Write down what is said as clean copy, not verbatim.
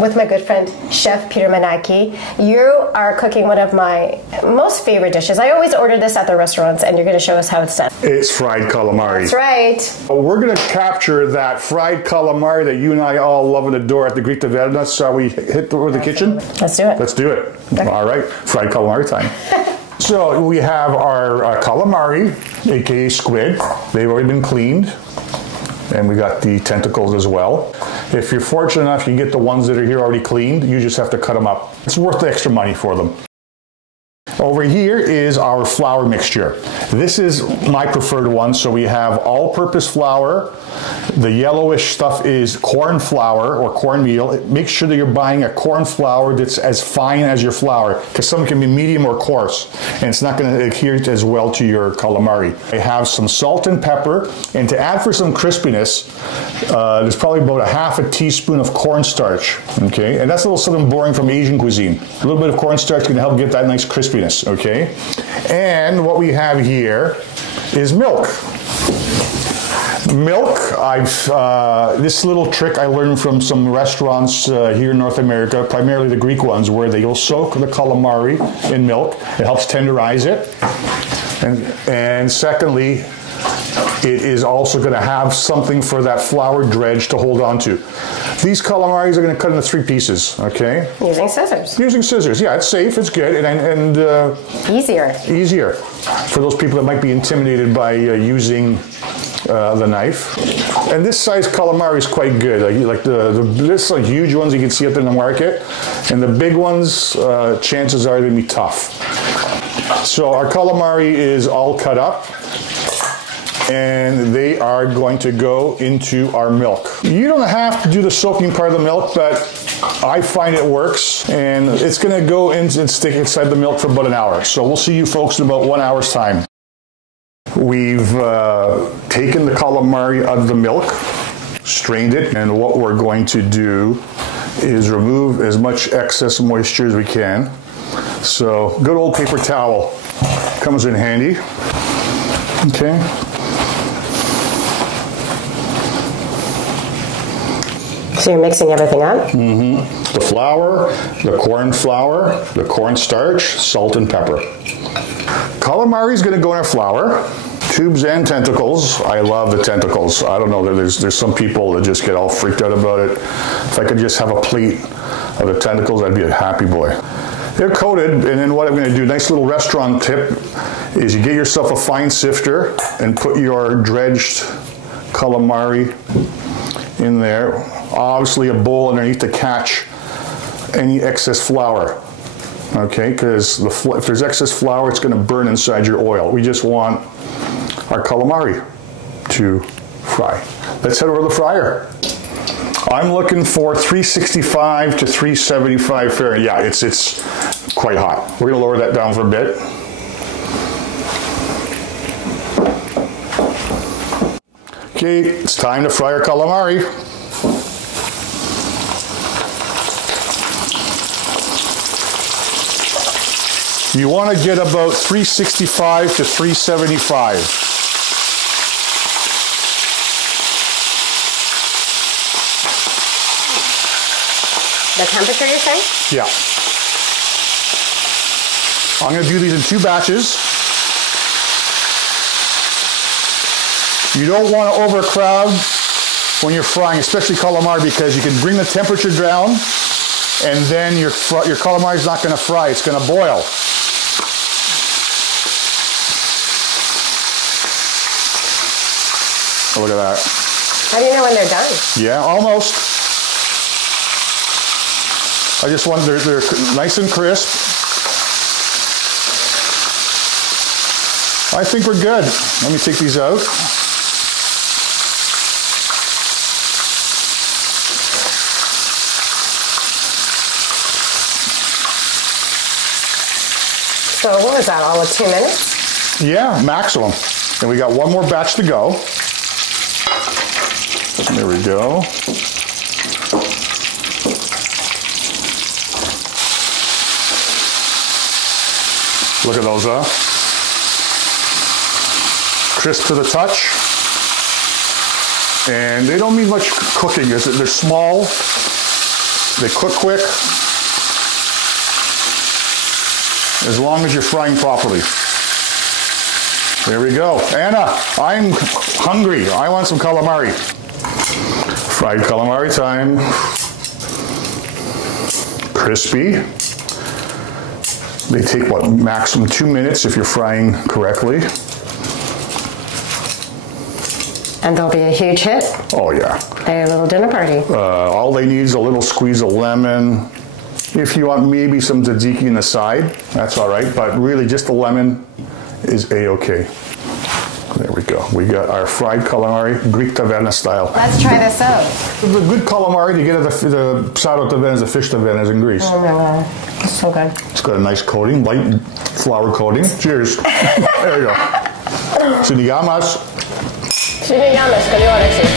with my good friend, Chef Peter Minaki. You are cooking one of my most favorite dishes. I always order this at the restaurants, and you're going to show us how it's done. It's fried calamari. That's right. We're going to capture that fried calamari that you and I all love and adore at the Greek taverna. Shall we hit the kitchen? Let's do it. Let's do it. Okay. All right, fried calamari time. So we have our calamari, aka squid. They've already been cleaned. And we got the tentacles as well. If you're fortunate enough, you get the ones that are here already cleaned. You just have to cut them up. It's worth the extra money for them. Over here is our flour mixture. This is my preferred one. So we have all-purpose flour. The yellowish stuff is corn flour or cornmeal. Make sure that you're buying a corn flour that's as fine as your flour, because some can be medium or coarse, and it's not going to adhere as well to your calamari. I have some salt and pepper, and to add for some crispiness, there's probably about a half a teaspoon of cornstarch. Okay, and that's a little something boring from Asian cuisine. A little bit of cornstarch can help get that nice crispiness. Okay, and what we have here is milk. Milk, this little trick I learned from some restaurants here in North America, primarily the Greek ones, where they'll soak the calamari in milk. It helps tenderize it. And secondly, it is also going to have something for that flour dredge to hold on to. These calamaris are going to cut into 3 pieces, okay? Using scissors. Using scissors, yeah, it's safe, it's good, and easier. Easier for those people that might be intimidated by using the knife. And this size calamari is quite good. Like this like huge ones you can see up in the market, and the big ones, chances are they're going to be tough. So our calamari is all cut up, and they are going to go into our milk. You don't have to do the soaking part of the milk, but I find it works, and it's going to go in and stick inside the milk for about an hour. So we'll see you folks in about 1 hour's time. We've taken the calamari out of the milk, strained it, and what we're going to do is remove as much excess moisture as we can. So good old paper towel comes in handy. Okay. So you're mixing everything up? Mm-hmm. The flour, the cornstarch, salt and pepper. Calamari is going to go in our flour. Tubes and tentacles. I love the tentacles. I don't know, there's some people that just get all freaked out about it. If I could just have a plate of the tentacles, I'd be a happy boy. They're coated, and then what I'm going to do, nice little restaurant tip, is you get yourself a fine sifter and put your dredged calamari in there. Obviously a bowl underneath to catch any excess flour. Okay, because if there's excess flour, it's going to burn inside your oil. We just want our calamari to fry. Let's head over to the fryer. I'm looking for 365 to 375 Fahrenheit. Yeah, it's quite hot. We're going to lower that down for a bit. Okay, it's time to fry our calamari. You want to get about 365 to 375. The temperature you're saying? Yeah. I'm going to do these in 2 batches. You don't want to overcrowd when you're frying, especially calamari, because you can bring the temperature down, and then your calamari is not going to fry. It's going to boil. Look at that. How do you know when they're done? Yeah, almost. I just want they're nice and crisp. I think we're good. Let me take these out. So what was that, all of 2 minutes? Yeah, maximum. And we got one more batch to go. There we go. Look at those, huh? Crisp to the touch. And they don't need much cooking. They're small. They cook quick, as long as you're frying properly. There we go. Anna, I'm hungry. I want some calamari. Fried calamari time. Crispy. They take, what, maximum 2 minutes if you're frying correctly. And they'll be a huge hit. Oh, yeah. A little dinner party. All they need is a little squeeze of lemon. If you want maybe some tzatziki in the side, that's all right. But really, just the lemon is A-okay. There we go. We got our fried calamari, Greek taverna style. Let's try this out. The good calamari to get at the Sado tavernas, the fish tavernas in Greece. Oh my God. It's so good. It's got a nice coating, light flour coating. Cheers. There you go. Sinigamas. Sinigamas, kalyoriksi.